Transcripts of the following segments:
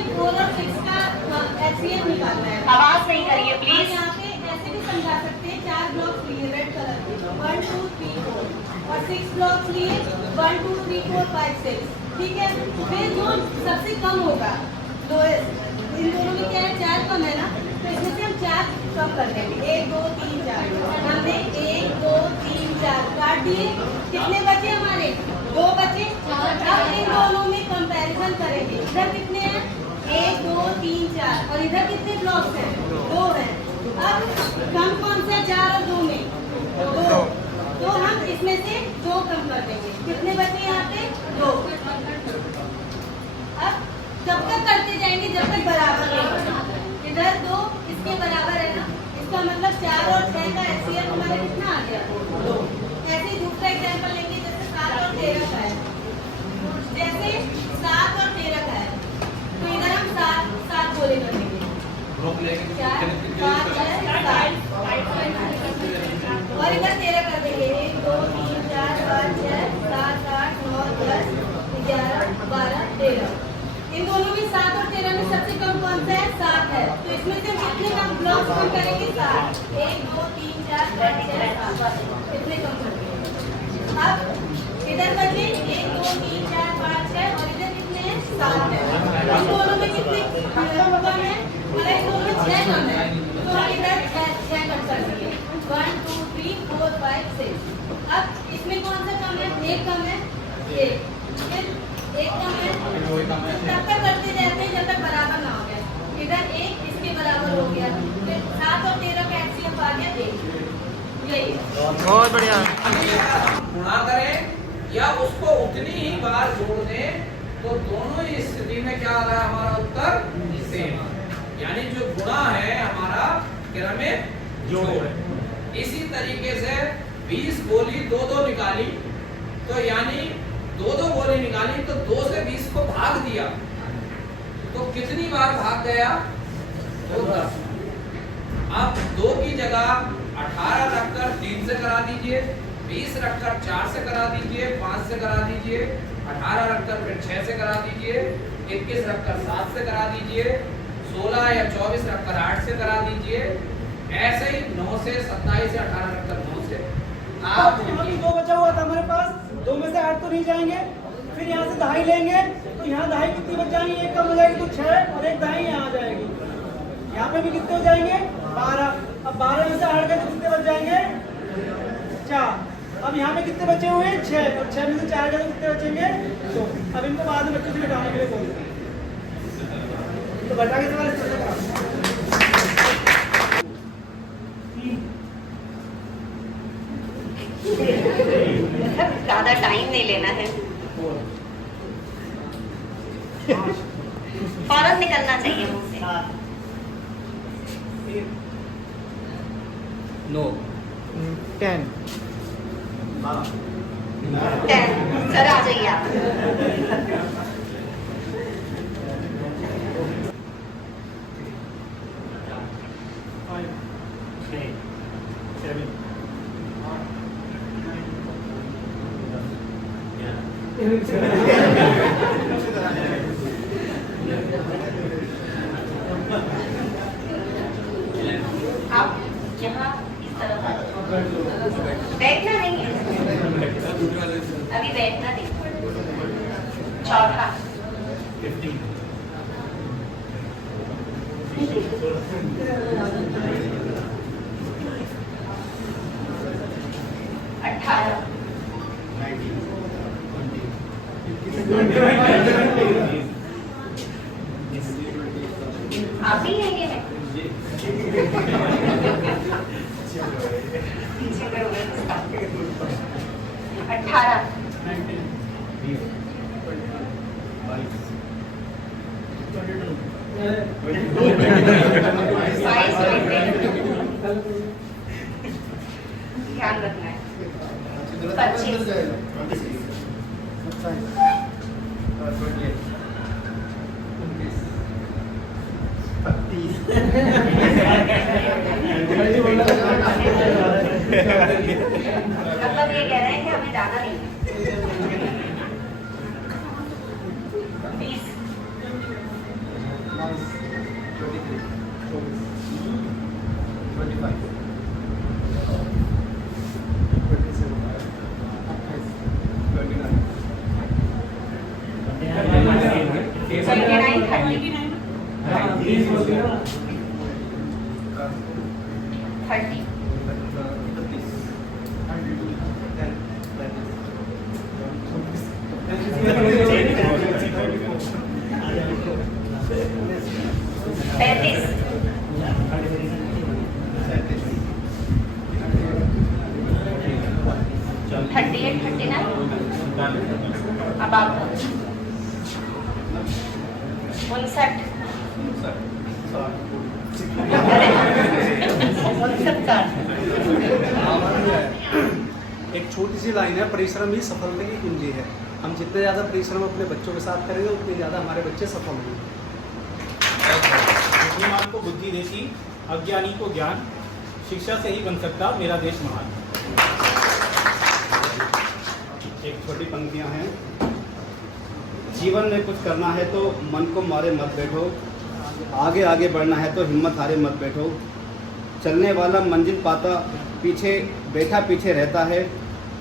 हमें 4 और 6 का HCF निकालना है। आवाज नहीं करिए हम प्लीज। यहाँ पे ऐसे भी समझा सकते हैं, 4 ब्लॉक्स लिए रेड कलर के 1 2 3 4 और 6 ब्लॉक्स लिए 1 2 3 4 5 6, ठीक है। फिर जो सबसे कम होगा लोएस्ट, इन दोनों में क्या है 4 कम है ना, तो इसमें से हम 4 कम कर देंगे 1 2 3 4। हमने 1 2 3 4 काट दिए, कितने बचे हमारे 2 बचे। अब इन दोनों में कंपैरिजन करेंगे, इधर कितने हैं 1 2 3 4 और इधर कितने ब्लॉक्स हैं 2 हैं। अब कम कौन सा 4 और 2 में 2, तो हम इसमें से 2 कम कर देंगे, कितने बचे यहाँ पे 2। अब जब तक करते जाएंगे जब तक बराबर नहीं होगा, इधर 2 इसके बराबर है ना, इसका मतलब 4 और 6 का HCF हमारे कितना आ गया 2। ऐसे ही दूसरा एग्जाम्पल लेंगे, जैसे 7 और 13 का है, जैसे 7 और 13 का है तो इधर हम 7 गोले करेंगे 4 5 6 7 और इधर 13 कर देंगे 1 2 3 4 5 6 7 8 9 10 11 12 13। इन दोनों में 7 और 13 में सबसे कम कौन सा है 7 है, तो इसमें से हम कितने कम ब्लॉक्स कम करेंगे 7 1 2 3 4 5 6 7 इतने कम करेंगे। अब इधर बचे 1 2 3 4 5 6 और इधर कितने हैं 7 है। इन दोनों में कितने कम है, मतलब इन दोनों में 6 कम है, तो हम इधर 6 कम कर देंगे 1 2 3 4 5 6। अब इसमें कौन सा कम है, 1 कम है, 1 फिर 1 कम है, तब तक करते जाते हैं जब तक बराबर ना हो गया। इधर 1 इसके बराबर हो गया, फिर 7 और 13 का HCF आ गया 1, यही बहुत बढ़िया। गुणा करें या उसको उतनी ही बार जोड़ दें, तो दोनों ही स्थिति में क्या आ रहा है हमारा उत्तर सेम, यानी जो गुणा है हमारा क्रमिक जोड़ है। इसी तरीके से 20 गोली 2-2 निकाली, तो यानी 2-2 गोली निकाली तो 2 से 20 को भाग दिया, तो कितनी बार भाग गया 10। अब 2 की जगह 18 रखकर 3 से करा दीजिए, 20 रखकर 4 से करा दीजिए, 5 से करा दीजिए, 18 रखकर फिर 6 से करा दीजिए, 21 रखकर 7 से करा दीजिए, 16 या 24 रखकर 8 से करा दीजिए, ऐसे ही 9 से 27 या 18 रखकर 9 से। आप 2 बचा हुआ था हमारे पास, 2 में से 8 तो नहीं जाएंगे, फिर यहाँ से दहाई लेंगे, तो यहाँ दहाई कितनी बच जाएंगी, 1 कम हो जाएगी तो 6 और 1 दहाई यहाँ आ जाएगी। यहाँ पे भी कितने हो जाएंगे 12। अब 12 में से 8 गए तो कितने बच जाएंगे 4। अब यहाँ पे कितने बचे हुए हैं 6 और 6 में से 4 गए तो कितने बचेंगे 2। अब इनको बाद में बच्चों से घटाने के लिए बोलते हैं, तो घटा के सवाल ज्यादा टाइम नहीं लेना है, फौरन निकलना चाहिए मुझसे। नो 10 सर आ जाइए आप। आप यहाँ इस तरफ बैठना नहीं है, अभी बैठना नहीं। चौथा 18 आप ही लेंगे मैं पीछे करोगे 18 ध्यान रखना है 25 मतलब ये कह रहे हैं कि हमें जाना नहीं है। 20 29 अब आप 59 एक छोटी सी लाइन है, परिश्रम ही सफलता की कुंजी है। हम जितने ज़्यादा परिश्रम अपने बच्चों के साथ करेंगे उतने ज़्यादा हमारे बच्चे सफल होंगे। बुद्धिमान को बुद्धि देती, अज्ञानी को ज्ञान, शिक्षा से ही बन सकता मेरा देश महान। एक छोटी पंक्तियां हैं। जीवन में कुछ करना है तो मन को मारे मत बैठो, आगे आगे बढ़ना है तो हिम्मत हारे मत बैठो। चलने वाला मंजिल पाता, पीछे बैठा पीछे रहता है।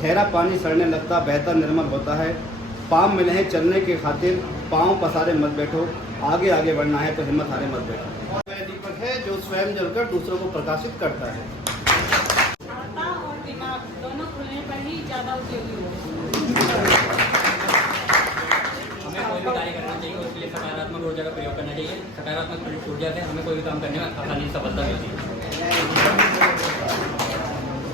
ठहरा पानी सड़ने लगता, बहता निर्मल होता है। पाँव मिले हैं चलने के खातिर, पाँव पसारे मत बैठो, आगे आगे बढ़ना है तो हिम्मत हारे मत बैठो। वह दीपक है जो स्वयं जलकर दूसरों को प्रकाशित करता है। आता और दिमाग दोनों खुलने पर ही ज़्यादा उपयोगी हो। हमें कोई भी कार्य करना चाहिए, उसके लिए सकारात्मक ऊर्जा का प्रयोग करना चाहिए। सकारात्मक ऊर्जा से हमें कोई भी काम करने में आसानी से सफलता मिलती है।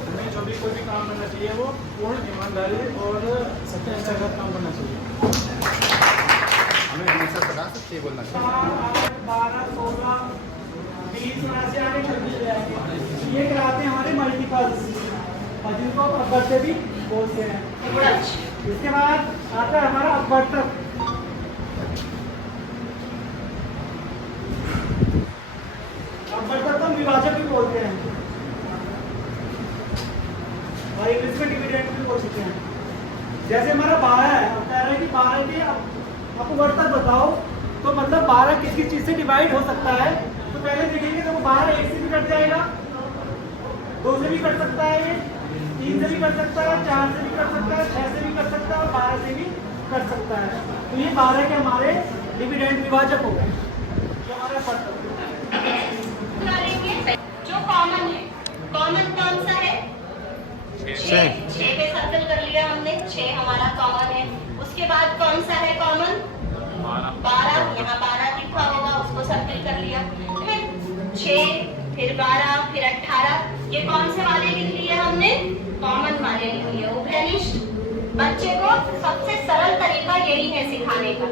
हमें जो भी कोई भी काम करना चाहिए वो पूर्ण ईमानदारी और सत्य निष्ठा के साथ काम करना चाहिए। हमें हमेशा सदा सच्चे बोलना चाहिए। 8, 12, 16, 20 यहाँ से आगे चल जाएंगे। ये कराते हैं हमारे मल्टीपल्स और जिनको अपवर्त भी बोलते हैं। इसके बाद आता है हमारा अपवर्तक। अपवर्तक को विभाजक भी बोलते हैं और इंग्लिश में डिविडेंड भी बोल सकते हैं। जैसे हमारा 12 है, अब कह रहे हैं कि 12 के अपवर्तक बताओ, तो मतलब 12 किस किस चीज से डिवाइड हो सकता है। तो पहले देखेंगे तो 12 1 से भी कट जाएगा, 2 से भी कट सकता है, 3 से भी कट सकता है, 4 से भी कट सकता है, 6 से भी कट सकता है और 12 से भी कट सकता है। तो ये 12 के हमारे डिविडेंड विभाजक हो गए, जो हमारे अपवर्तक। जो कॉमन है, कॉमन कौन सा है? 6 पे सर्कल कर लिया हमने, 6 हमारा कॉमन है। उसके बाद कौन सा है कॉमन? 12, यहाँ 12 लिखा होगा, उसको सर्कल कर लिया। फिर 6, फिर 12, फिर 18, ये कौन से वाले लिख लिए हमने? कॉमन वाले लिख लिए। उभयनिष्ठ बच्चे को सबसे सरल तरीका यही है सिखाने का।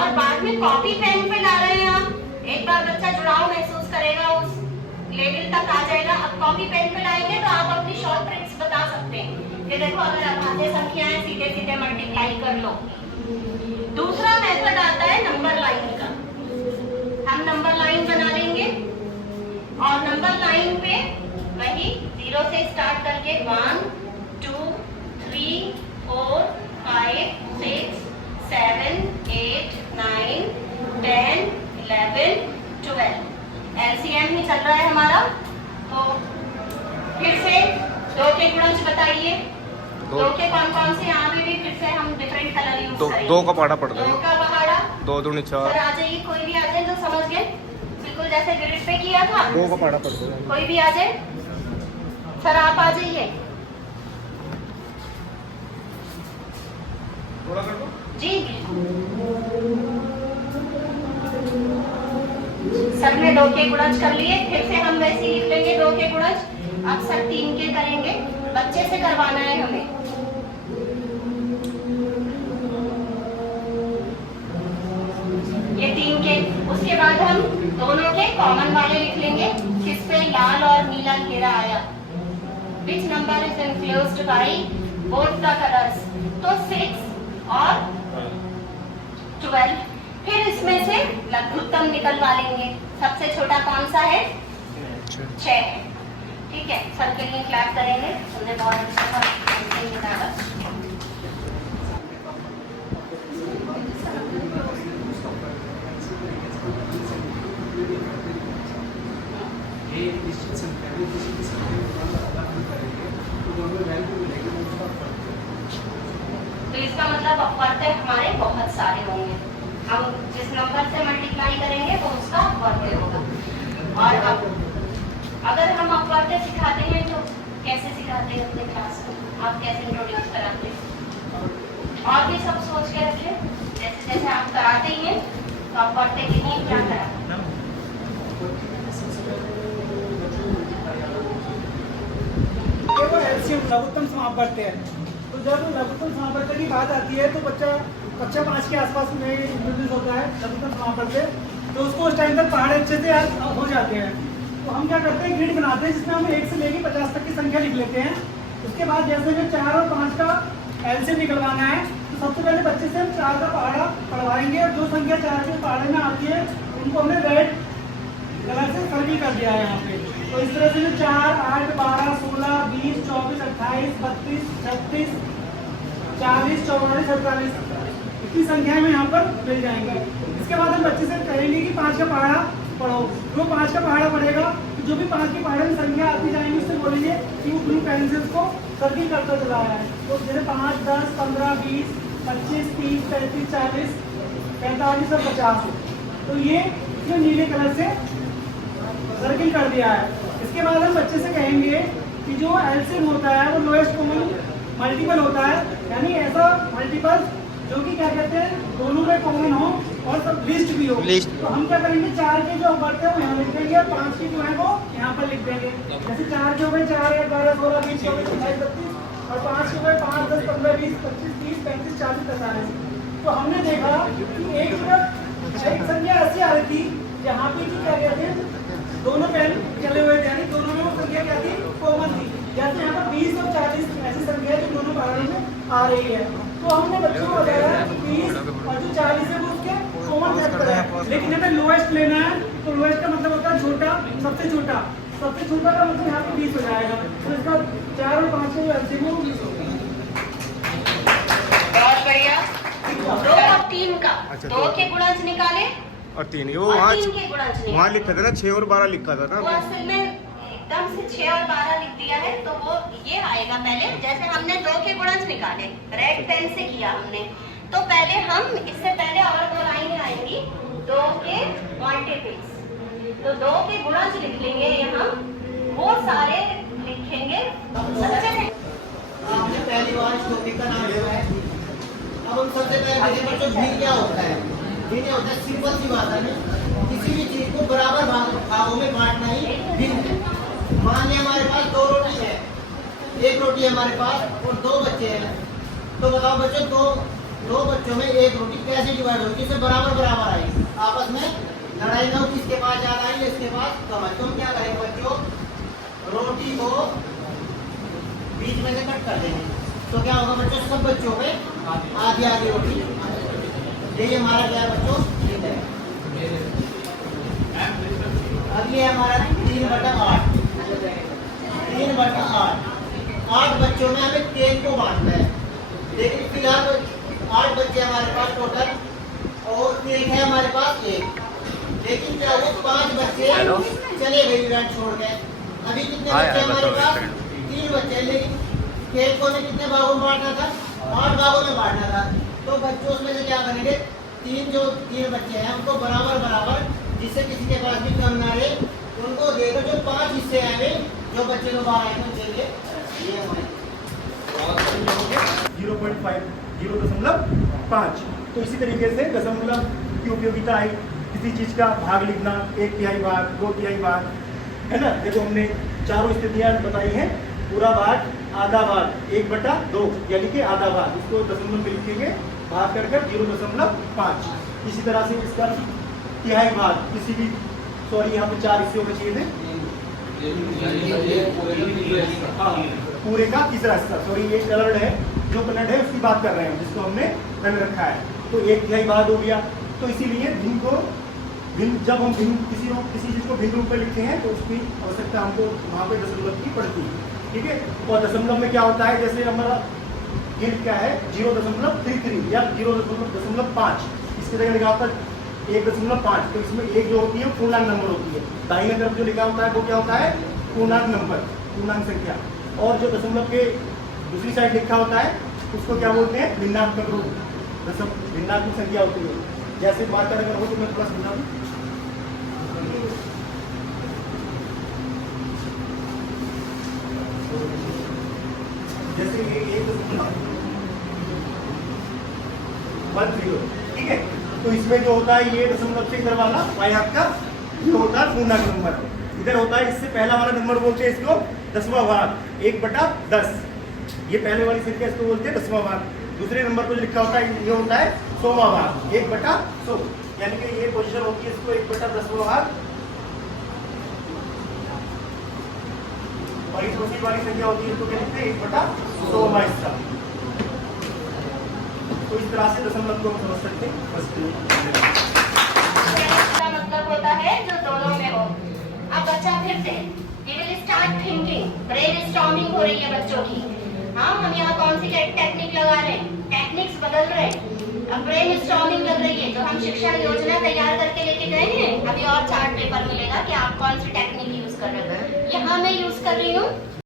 और बाद में कॉपी पेन पे ला रहे हैं आप, एक बार बच्चा जुड़ाव महसूस करेगा, उस लेवल तक आ जाएगा। अब कॉपी पेन पे लाएंगे तो आप अपनी शॉर्ट ट्रिक्स बता सकते हैं कि देखो अगर अभाज्य संख्याएं सीधे सीधे मल्टीप्लाई कर लो। दूसरा मेथड आता है नंबर लाइन का। हम नंबर लाइन बना लेंगे और नंबर लाइन पे वही 0 से स्टार्ट करके 1, 2, 3, 4, 5, 6, 7, 8, 9, 10, 11, 12 LCM ही चल रहा है हमारा। तो फिर से 2 के गुणज बताइए, 2 के कौन कौन से? यहाँ पे भी फिर से हम डिफरेंट कलर यूज करेंगे। 2 का पहाड़ा पड़ 2 का पहाड़ा, 2 दूनी 4। सर आ जाइए, कोई भी आ जाए जो समझ गए, बिल्कुल जैसे ग्रिड पे किया था। 2 का पहाड़ा पड़ गया। कोई भी आ जाए, सर आप आ जाइए जी। सर ने 2 के गुणज कर लिए, फिर से हम वैसे ही लिख लेंगे 2 के गुणज। अब सर 3 के करेंगे, बच्चे से करवाना है हमें। ये 3 के, उसके बाद हम दोनों के कॉमन वाले लिख लेंगे। किस पे? लाल और नीला घेरा आया। Which number is enclosed by both the colors? तो 6 और 12। फिर इसमें से लघुत्तम निकलवा लेंगे। सबसे छोटा कौन सा है? 6 है। ठीक है, सर के लिए क्लैप करेंगे, उन्हें बहुत अच्छा निकाला। निश्चित संख्या में किसी भी संख्या के बाद अगर हम करेंगे तो दोनों वैल्यू मिलेगी, उसका तो इसका मतलब अपवर्तक हमारे बहुत सारे होंगे। हम जिस नंबर से मल्टीप्लाई करेंगे वो उसका अपवर्तक होगा। और अब अगर हम अपवर्तक सिखाते हैं तो कैसे सिखाते हैं अपने क्लास में? आप कैसे इंट्रोड्यूस कराते हैं? और भी सब सोच के रखें, जैसे जैसे आप कराते ही हैं तो अपवर्तक के लिए क्या करा? वो एलसीएम लघुत्तम समापवर्त है। तो जब लघुत्तम समापवर्त की बात आती है तो बच्चा 5 के आसपास में इंट्रोड्यूस होता है लघुत्तम समापवर्त से, तो उसको उस टाइम तक पहाड़ अच्छे से हो जाते हैं। तो हम क्या करते हैं, ग्रिड बनाते हैं जिसमें हम 1 से लेकर 50 तक की संख्या लिख लेते हैं। उसके बाद जैसे जो 4 और 5 का एलसीएम निकलवाना है, तो सबसे पहले बच्चे से हम 4 का पहाड़ा पढ़वाएंगे और जो संख्या 4 के पहाड़े में आती है उनको हमने रेड कलर से सर्किल कर दिया है यहाँ पे। तो इस तरह से जो 4, 8, 12, 16, 20, 24, 28, 32, 36, 40, 44, 48 इतनी संख्या में यहाँ पर मिल जाएंगे। इसके बाद हम बच्चे से कहेंगे कि 5 का पहाड़ा पढ़ो। जो 5 का पहाड़ा पढ़ेगा तो जो भी 5 के पहाड़े में संख्या आती जाएंगी उससे बोलेंगे कि वो ब्लू पेन से उसको सर्किल करता चला है। तो जैसे 5, 10, 15, 20, 25, 30, 35, 40, 45 और 50, तो ये नीले कलर से सर्किल कर दिया है। इसके बाद हम बच्चे से कहेंगे कि जो एलसीएम होता है वो लोएस्ट कॉमन मल्टीपल होता है, यानी ऐसा मल्टीपल जो कि क्या कहते हैं दोनों में कॉमन हो और सब लिस्ट भी हो। तो हम क्या करेंगे, 4 के जो बढ़ते हैं वो यहाँ लिख देंगे और 5 के जो है वो यहाँ पर लिख देंगे। जैसे 4 के हो गए 4, 11, 16, 20, 24, 28, 32 और 5 के हो गए 5, 10, 15, 20, 25, 30, 35, 40, 45। तो हमने देखा कि एक जगह एक संख्या ऐसी आ रही थी जहाँ पे कि क्या कहते हैं दोनों पेन चले हुए थे, यानी दोनों में वो संख्या क्या थी, कॉमन थी। जैसे यहाँ पर 20 और 40 ऐसी संख्या जो दोनों पहाड़ों में आ रही है। तो हमने बच्चों को बताया 20 और जो 40 है वो उसके कॉमन फैक्टर है। लेकिन हमें लोएस्ट लेना है, तो लोएस्ट का मतलब होता है छोटा, सबसे छोटा। सबसे छोटा का मतलब यहाँ पे 20 हो जाएगा। तो इसका 4 और 5 का जो एलसीएम है वो 20 होगा। बहुत बढ़िया। 2 और 3 का 2 के गुणज निकाले और 3 ये और 3 के गुणज निकाले। वहाँ लिखा था ना 6 और 12 लिखा था वो ना। असल में एकदम से 6 और 12 लिख दिया है, तो वो ये आएगा पहले। जैसे हमने 2 के गुणज निकाले, रेड पेन से किया हमने, तो पहले हम इससे पहले और 2 लाइनें आएंगी 2 के मल्टीपल्स। तो 2 के गुणज लिख लेंगे यहाँ, वो सारे लिखेंगे अच्छे से। आपने पहली बार इस टॉपिक का नाम लिया है। अब हम सबसे पहले देखें बच्चों भिन्न क्या होता है। भिन्न होता है सिंपल सी बात है, किसी भी चीज को बराबर भागों में बांटना ही भिन्न है। मान लिया हमारे पास 2 रोटी है, 1 रोटी है हमारे पास और 2 बच्चे हैं। तो बताओ बच्चों दो बच्चों में 1 रोटी कैसे डिवाइड होगी, किससे बराबर बराबर आएगी, आपस में लड़ाई ना हो किसके पास ज्यादा आई इसके पास कम है। तो हम क्या करेंगे बच्चों, रोटी को बीच में से कट कर देंगे। तो क्या होगा बच्चों, सब बच्चों में आधी आधी रोटी। यही हमारा क्या है बच्चों, ठीक है। अब ये हमारा 3/8, 3/8। 8 बच्चों में हमें केक को बांटना है। लेकिन फिलहाल 8 बच्चे हमारे पास टोटल और केक है हमारे पास 1। लेकिन क्या हुआ, 5 बच्चे चले गए इवेंट छोड़ के। अभी कितने बच्चे हमारे पास, 3 बच्चे। लेकिन केक को हमें कितने भागों में बांटना था, 8 भागों में बांटना था। तो बच्चों उसमें से क्या करेंगे, 3 बच्चे हैं उनको बराबर बराबर, जिससे किसी के पास भी कम ना रहे, उनको देकर जो 5 हिस्से आए जो बच्चे को 12 चाहिए ये हमारे 0.5 तो इसी तरीके से दशमलव की उपयोगिता आई। किसी चीज का भाग लिखना, 1/3 भाग, 2/3 भाग, है ना। देखो हमने चारों स्थितियां बताई हैं। पूरा भाग, आधा भाग, 1/2 यानी कि आधा भाग, इसको दशमलव में लिखेंगे, भाग कर 0.5। इसी तरह से इसका तिहाई भाग, किसी भी सॉरी यहाँ पे 4 हिस्सों में चाहिए थे, पूरे का तीसरा हिस्सा। सॉरी ये कलर्ड है, जो कलर्ड है उसकी बात कर रहे हैं, जिसको हमने रंग रखा है। तो 1/3 भाग हो गया। तो इसीलिए भिन्न को भिन्न, जब हम भिन्न किसी चीज को भिन्न रूप में लिखते हैं तो उसकी आवश्यकता हमको वहाँ पे दशमलव की पड़ती है, ठीक है। और दशमलव में क्या होता है, जैसे हमारा गिल्ट क्या है 0.33 या 0.5, इसकी जगह लिखा होता है 1.5। तो इसमें 1 जो होती है वो पूर्णांक नंबर होती है। दाहिने तरफ जो लिखा होता है वो क्या होता है, पूर्णांक नंबर, पूर्णांक संख्या। और जो दशमलव के दूसरी साइड लिखा होता है उसको क्या बोलते हैं, भिन्नात्मक रूप, भिन्नात्मक संख्या होती है। जैसे बात अगर हो तो मैं थोड़ा समझा दूं। जैसे ये 1.10, ठीक है। तो इसमें जो होता है ये दशमलव से इधर वाला बाएं हाथ का जो होता है पूर्णांक नंबर इधर होता है। इससे पहला वाला नंबर बोलते हैं इसको 10वां भाग, 1/10। ये पहले वाली संख्या इसको बोलते हैं 10वां भाग। दूसरे नंबर पर जो लिखा होता है ये होता है 100वां भाग, 1/100, यानी कि ये पोजीशन होती है इसको 1/10वां भाग, और ये दूसरी वाली संख्या होती है इसको क्या लिखते हैं 1/100वां हिस्सा। तो इस तरह से दशमलव को हम समझ सकते हैं। इसका मतलब होता है जो दोनों में हो। अब बच्चा फिर से he will start thinking, brainstorming हो रही है बच्चों की। हाँ, हम यहाँ कौन सी टेक्निक लगा रहे हैं, टेक्निक्स बदल रहे हैं। अब ब्रेनस्टॉर्मिंग लग रही है, जो हम शिक्षा योजना तैयार करके लेके गए हैं, अभी और चार्ट पेपर मिलेगा कि आप कौन सी टेक्निक यूज कर रहे हो। यहाँ मैं यूज कर रही हूँ